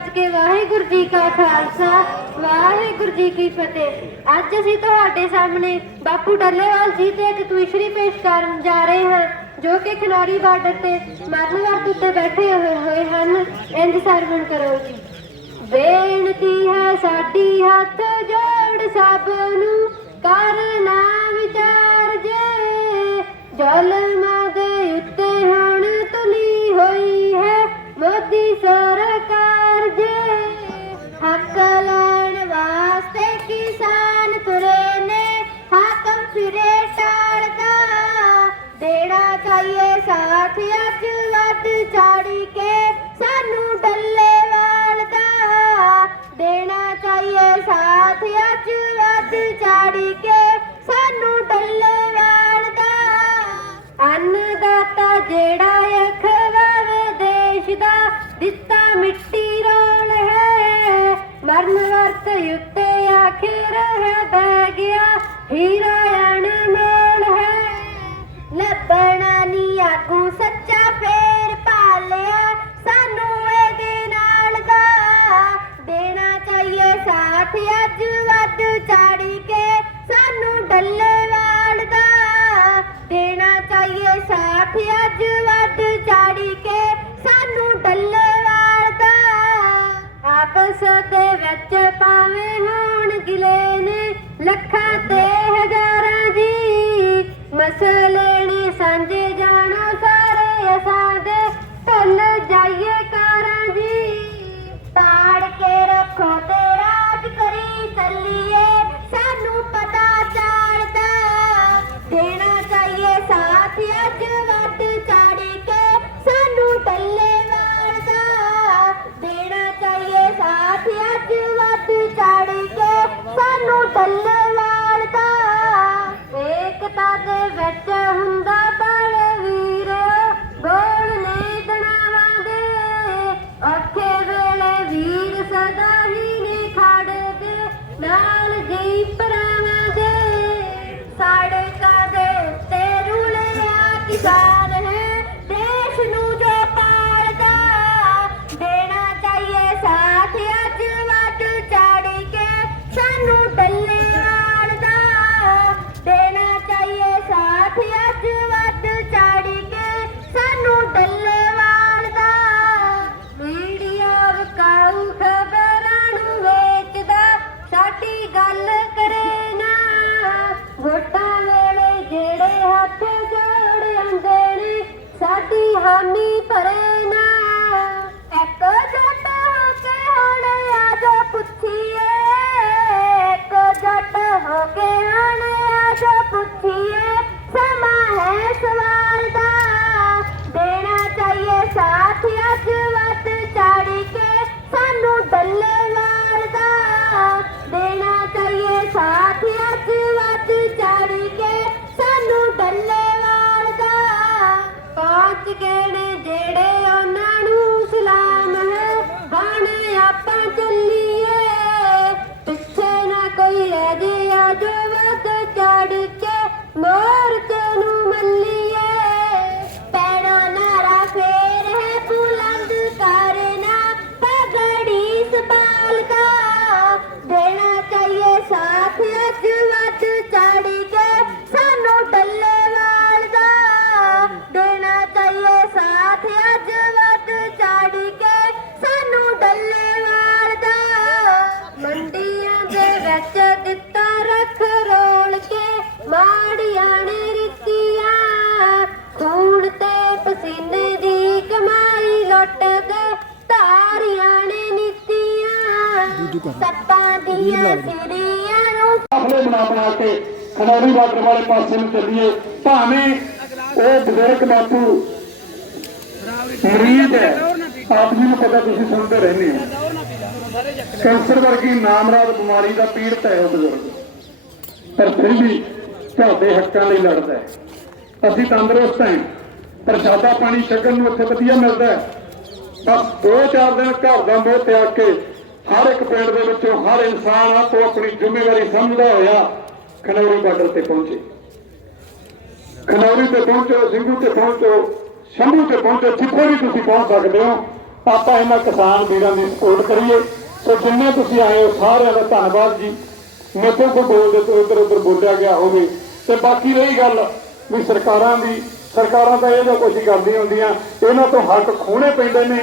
ਕੇ ਵਾਹਿਗੁਰੂ ਜੀ ਕਾ ਖਾਲਸਾ, ਵਾਹਿਗੁਰੂ ਜੀ ਕੀ ਫਤਿਹ। ਅੱਜ ਅਸੀਂ ਤੁਹਾਡੇ ਸਾਹਮਣੇ ਬਾਪੂ ਡੱਲੇਵਾਲ ਜੀ ਤੇ ਇੱਕ ਕਵਿਸ਼ਰੀ ਪੇਸ਼ ਕਰਨ ਜਾ ਰਹੇ ਹਾਂ, ਜੋ ਕਿ ਖਨੌਰੀ ਬਾਰਡਰ ਤੇ ਮਰਨ ਉੱਤੇ ਬੈਠੇ ਹੋਏ ਹੋਏ ਹਨ। ਇੰਜ ਕਰੋ ਜੀ। ਬੇਨਤੀ ਹੈ ਸਾਡੀ ਹੱਥ ਜੋੜ ਸਭ ਨੂੰ ਕਰਨਾ ਵਿਚਾਰ ਜੇ। ਜ਼ੁਲਮਾਂ ਦੇ ਉੱਤੇ ਹੁਣ ਤੁਲੀ ਹੋਈ ਹੈ, ਮੋਦੀ ਸਰਕਾਰ ਦੇਣਾ ਸਾਥ ਅੱਜ ਵੱਧ ਚਾੜੀ ਕੇ ਸਾਨੂੰ ਡੱਲੇਵਾਲ ਦਾ ਦੇਣਾ ਚਾਹੀਏ। ਸਾਥ ਅੱਜ ਵੱਧ ਚਾੜੀ ਕੇ ਸਾਨੂੰ ਡੱਲੇਵਾਲ ਦਾ। ਅੰਨਦਾਤਾ ਜਿਹੜਾ ਇਹ ਦੇਸ਼ ਦਾ ਦਿੱਤਾ ਮਿੱਟੀ ਰੋਲ ਹੈ, ਮਰਨ ਵਰਤ ਉੱਤੇ ਆਖਿਰ ਹੈ ਬਹਿ ਗਿਆ ਹੀਰਾ ਅੱਜ ਵੱਧ ਚਾੜੀ ਕੇ ਸਾਨੂੰ ਡੱਲੇਵਾਲ ਦਾ। ਦੇਣਾ ਚਾਹੀਏ ਸਾਥ, ਅੱਜ ਵੱਧ ਚਾੜੀ ਕੇ ਸਾਨੂੰ ਡੱਲੇਵਾਲ ਦਾ। ਆਪਸ ਦੇ ਵਿੱਚ ਪਾਵੇਂ ਹੋਣ ਗਿਲੇ ਨੇ, ਲੱਖਾਂ ਤੇ ਹਜ਼ਾਰਾਂ ਹਾਮੀ ਇੱਕ ਜੱਟ ਹੋ ਕੇ ਹੁਣ ਆਜੋ ਪੁੱਛੀਏ, ਇੱਕ ਜੱਟ ਹੋ ਕੇ ਹੁਣ ਆਜੋ ਪੁੱਛੀਏ, ਸਮਾਂ ਹੈ ਸਵਾਲ ਦਾ। ਦੇਣਾ ਚਾਹੀਏ ਸਾਥ ਅੱਜ ਵੱਧ ਚਾੜੀ ਕੇ, ਸਾਨੂੰ ਡੱਲੇਵਾਲ ਦਾ ਦੇਣਾ ਚਾਹੀਏ ਸਾਥ ਅੱਜ ਵੱਧ ਚਾੜੀ ਕੇ, ਸਾਨੂੰ ਡੱਲੇਵਾਲ ਦਾ ਪਹੁੰਚ ਗਏ ਸੱਪਾਂ ਦੀਆਂ ਸਿੜੀਆਂ ਨੂੰ ਕਾਫਲੇ ਬਣਾ ਬਣਾ ਕੇ ਖਨੌਰੀ ਬਾਰਡਰ ਵਾਲੇ ਪਾਸੇ ਨੂੰ ਚੱਲੀਏ। ਭਾਵੇਂ ਉਹ ਬਜ਼ੁਰਗ ਬਾਪੂ ਮਰੀਜ਼ ਹੈ ਆਪ ਜੀ ਨੂੰ ਪਤਾ ਤੁਸੀਂ ਸੁਣਦੇ ਰਹਿੰਦੇ ਹੋ। ਕੈਂਸਰ ਵਰਗੀ ਨਾਮਰਾਦ ਬਿਮਾਰੀ ਦਾ ਪੀੜਤ ਹੈ ਉਹ ਬਜ਼ੁਰਗ। ਪਰ ਫਿਰ ਵੀ ਤੁਹਾਡੇ ਹੱਕਾਂ ਲਈ ਲੜਦਾ ਹੈ। ਅਸੀਂ ਤੰਦਰੁਸਤ ਹਾਂ ਪ੍ਰਸ਼ਾਦਾ ਪਾਣੀ ਛਕਣ ਨੂੰ ਇੱਥੇ ਵਧੀਆ ਮਿਲਦਾ ਹੈ। ਬਸ ਦੋ ਚਾਰ ਦਿਨ ਘਰ ਦਾ ਮੋਹ ਤਿਆਗ ਕੇ ਹਰ ਇੱਕ ਪਿੰਡ ਦੇ ਵਿੱਚੋਂ ਹਰ ਇਨਸਾਨ ਆਪੋ ਆਪਣੀ ਜ਼ਿੰਮੇਵਾਰੀ ਸਮਝਦਾ ਹੋਇਆ ਖਨੌਰੀ ਬਾਰਡਰ ਤੇ ਪਹੁੰਚੇ। ਖਨੌਰੀ ਤੇ ਪਹੁੰਚੋ, ਸਿੰਘੂ ਤੇ ਪਹੁੰਚੋ, ਸ਼ੰਭੂ ਤੇ ਪਹੁੰਚੋ, ਜਿੱਥੇ ਵੀ ਤੁਸੀਂ ਪਹੁੰਚ ਸਕਦੇ ਹੋ, ਆਪਾਂ ਇਹਨਾਂ ਕਿਸਾਨ ਵੀਰਾਂ ਦੀ ਸਪੋਰਟ ਕਰੀਏ। ਸੋ ਜਿੰਨੇ ਤੁਸੀਂ ਆਏ ਹੋ, ਸਾਰਿਆਂ ਦਾ ਧੰਨਵਾਦ ਜੀ। ਮੇਥੋਂ ਕੋਈ ਬੋਲਦੇ ਤੋਂ ਇੱਧਰ ਉੱਧਰ ਬੋਲਿਆ ਗਿਆ ਹੋਵੇ। ਤੇ ਬਾਕੀ ਰਹੀ ਗੱਲ ਵੀ ਸਰਕਾਰਾਂ ਦੀ, ਸਰਕਾਰਾਂ ਤਾਂ ਇਹਦਾ ਕੁਝ ਹੀ ਕਰਦੀਆਂ ਹੁੰਦੀਆਂ। ਇਹਨਾਂ ਤੋਂ ਹੱਕ ਖੋਣੇ ਪੈਂਦੇ ਨੇ,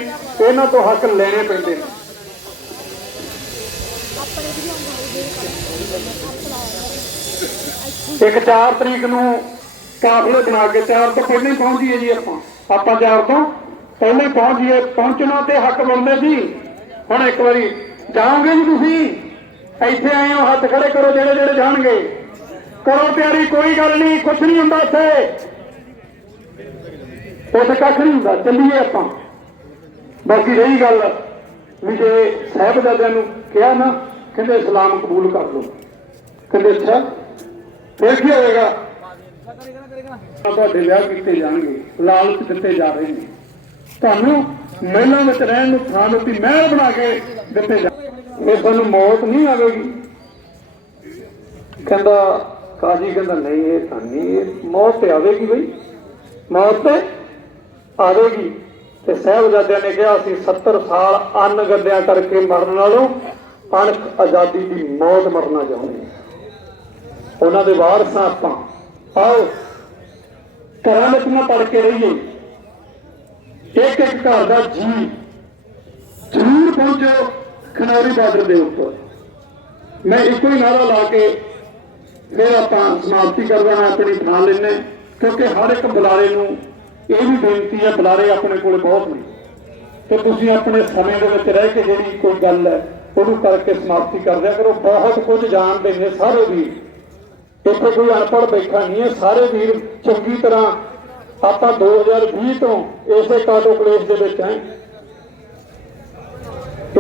ਇਹਨਾਂ ਤੋਂ ਹੱਕ ਲੈਣੇ ਪੈਂਦੇ ਨੇ। ਇੱਕ 4 ਤਰੀਕ ਨੂੰ ਕਾਫਲੇ ਬਣਾ ਕੇ 4 ਤੋਂ ਪਹਿਲਾਂ ਹੀ ਪਹੁੰਚ ਜੀਏ ਜੀ ਆਪਾਂ। ਆਪਾਂ 4 ਤੋਂ ਪਹਿਲਾਂ ਪਹੁੰਚ ਜੀਏ ਪਹੁੰਚਣਾ ਤੇ ਹੱਕ ਬਣਦੇ ਸੀ ਹੁਣ ਇੱਕ ਵਾਰੀ ਜਾਓਗੇ ਜੀ ਤੁਸੀਂ? ਇੱਥੇ ਆਏ ਹੋ, ਹੱਥ ਖੜੇ ਕਰੋ, ਜਿਹੜੇ ਜਿਹੜੇ ਜਾਣਗੇ। ਕਰੋ ਤਿਆਰੀ, ਕੋਈ ਗੱਲ ਨਹੀਂ ਕੁਝ ਨਹੀਂ ਹੁੰਦਾ ਇੱਥੇ ਉੱਥੇ ਕੱਖ ਨਹੀਂ ਹੁੰਦਾ, ਚੱਲੀਏ ਆਪਾਂ। ਬਾਕੀ ਰਹੀ ਗੱਲ ਵੀ ਜੇ ਸਾਹਿਬਜ਼ਾਦਿਆਂ ਨੂੰ ਕਿਹਾ ਨਾ ਕਹਿੰਦੇ ਇਸਲਾਮ ਕਬੂਲ ਕਰ ਲਓ। ਕਹਿੰਦੇ ਅੱਛਾ, ਫਿਰ ਕੀ ਹੋਏਗਾ? ਤੁਹਾਡੇ ਵਿਆਹ ਕੀਤੇ ਜਾਣਗੇ, ਲਾਲਚ ਦਿੱਤੇ ਜਾ ਰਹੇ ਨੇ। ਤੁਹਾਨੂੰ ਮਹਿਲਾਂ ਵਿੱਚ ਰਹਿਣ ਨੂੰ ਥਾਂ ਦਿੱਤੀ, ਮਹਿਲ ਬਣਾ ਕੇ ਦਿੱਤੇ ਜਾ ਇਹ ਤੁਹਾਨੂੰ ਮੌਤ ਨਹੀਂ ਆਵੇਗੀ। ਕਹਿੰਦਾ, ਕਾਜੀ ਕਹਿੰਦਾ, ਨਹੀਂ, ਇਹ ਤਾਂ ਨਹੀਂ, ਇਹ ਮੌਤ ਤੇ ਆਵੇਗੀ ਬਈ। ਮੌਤ ਤੇ ਆਵੇਗੀ। ਤੇ ਸਾਹਿਬਜ਼ਾਦਿਆਂ ਨੇ ਕਿਹਾ, ਅਸੀਂ 70 ਸਾਲ ਅੰਨ ਗੱਦਿਆਂ ਕਰਕੇ ਮਰਨ ਨਾਲੋਂ ਅਣਖ ਆਜ਼ਾਦੀ ਦੀ ਮੌਤ ਮਰਨਾ ਚਾਹੁੰਦੇ ਉਹਨਾਂ ਦੇ ਵਾਰਸਾਂ ਆਪਾਂ, ਆਓ ਘਰਾਂ ਵਿੱਚ ਨਾ ਪੜ ਕੇ ਰਹੀਏ। ਇੱਕ ਇੱਕ ਘਰ ਦਾ ਜੀ ਜ਼ਰੂਰ ਪਹੁੰਚੋ ਖਨੌਰੀ ਬਾਰਡਰ ਦੇ ਉੱਪਰ। ਮੈਂ ਇੱਕੋ ਹੀ ਨਾਰਾ ਲਾ ਕੇ ਫਿਰ ਆਪਾਂ ਸਮਾਪਤੀ ਕਰਦਾ ਦੇਣਾ ਆਪਣੀ ਥਾਂ ਲੈਣੇ ਕਿਉਂਕਿ ਹਰ ਇੱਕ ਬੁਲਾਰੇ ਨੂੰ ਇਹ ਵੀ ਬੇਨਤੀ ਹੈ, ਬੁਲਾਰੇ ਆਪਣੇ ਕੋਲ ਬਹੁਤ ਨੇ। ਤੇ ਤੁਸੀਂ ਆਪਣੇ ਸਮੇਂ ਦੇ ਵਿੱਚ ਰਹਿ ਕੇ ਜਿਹੜੀ ਕੋਈ ਗੱਲ ਹੈ ਉਹਨੂੰ ਕਰਕੇ ਸਮਾਪਤੀ ਕਰ ਦਿਆ ਕਰੋ ਬਹੁਤ ਕੁਝ ਜਾਣਦੇ ਨੇ ਸਾਰੇ ਵੀਰ, ਇੱਥੇ ਕੋਈ ਅਨਪੜ੍ਹ ਬੈਠਾ ਨਹੀਂ ਹੈ। ਸਾਰੇ ਵੀਰ ਚੰਗੀ ਤਰ੍ਹਾਂ ਆਪਾਂ 2020 ਤੋਂ ਇਸੇ ਕਾਟੋ ਕਲੇਸ਼ ਦੇ ਵਿੱਚ ਹੈ।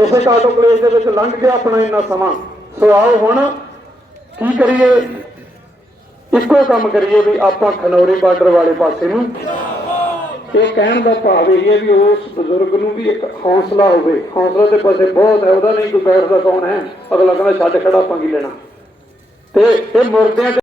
ਇਸੇ ਕਾਟੋ ਕਲੇਸ਼ ਦੇ ਵਿੱਚ ਲੰਘ ਗਿਆ ਆਪਣਾ ਇੰਨਾ ਸਮਾਂ। ਸੋ ਆਓ ਹੁਣ ਕੀ ਕਰੀਏ? ਇੱਕੋ ਕੰਮ ਕਰੀਏ ਵੀ ਆਪਾਂ ਖਨੌਰੀ ਬਾਰਡਰ ਵਾਲੇ ਪਾਸੇ ਨੂੰ ਇਹ ਕਹਿਣ ਦਾ ਭਾਵ ਇਹ ਹੈ ਵੀ ਉਸ ਬਜ਼ੁਰਗ ਨੂੰ ਵੀ ਇੱਕ ਹੌਸਲਾ ਹੋਵੇ। ਹੌਸਲਾ ਦੇ ਪਾਸੇ ਬਹੁਤ ਹੈ, ਉਹਦਾ ਨਹੀਂ ਕੋਈ ਬੈਠਦਾ ਕੌਣ ਹੈ? ਅਗਲਾ ਕਹਿੰਦਾ, ਛੱਡ ਖੜਾ, ਆਪਾਂ ਲੈਣਾ? ਤੇ ਇਹ ਮੁਰਦਿਆਂ